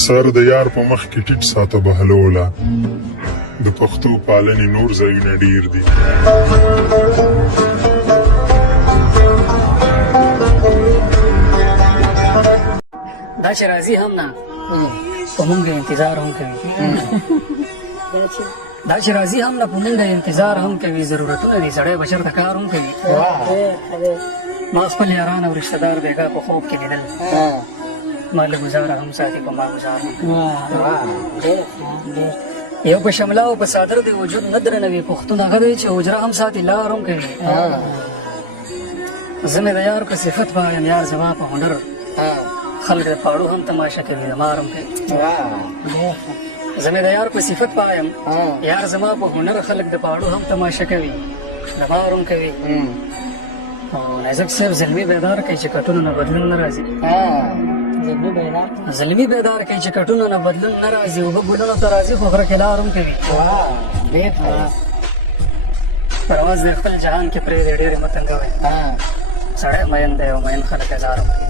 سر د یار په مخ کې ټیټ ساته بهلوله د پښتو پالنې نور ځایونه ډیر دي. دا چې راځي هم نه په مونږ انتظار هم کوي دا چې راځي هم نه په مونږ انتظار هم کوي ضرورتونه دي سړی بشر ته کار هم کوي. ما خپل یاران او رشته دار بیګا په خوب کې لیدل ما له ګزاره هم ساتي په ما ګزار یو په شمله او په صادر د وجود نه درنوي پښتون هغه دی چې حجره هم ساتي لار هم کوي. زه مې د یار په صفت وایم یار زما په هنر خلک د پاړو هم تماشه کوي د مار هم کوي. زه مې د یار په صفت وایم یار زما په هنر خلک د پاړو هم تماشه کوي د مار هم کوي. او نازک صاحب زلمي بیدار کوي چې کټونو نه بدلون نه راځي. زلمي بیدار کوي چې کټونو نه بدلون نه راځي اوبه ګلونو ته راځي خو غره کې لار هم کوي. پرواز د خپل جهان کې پرېږدي ډېرې مه تنګوئ سړی مین دی او مین خلک هزار هم کوي.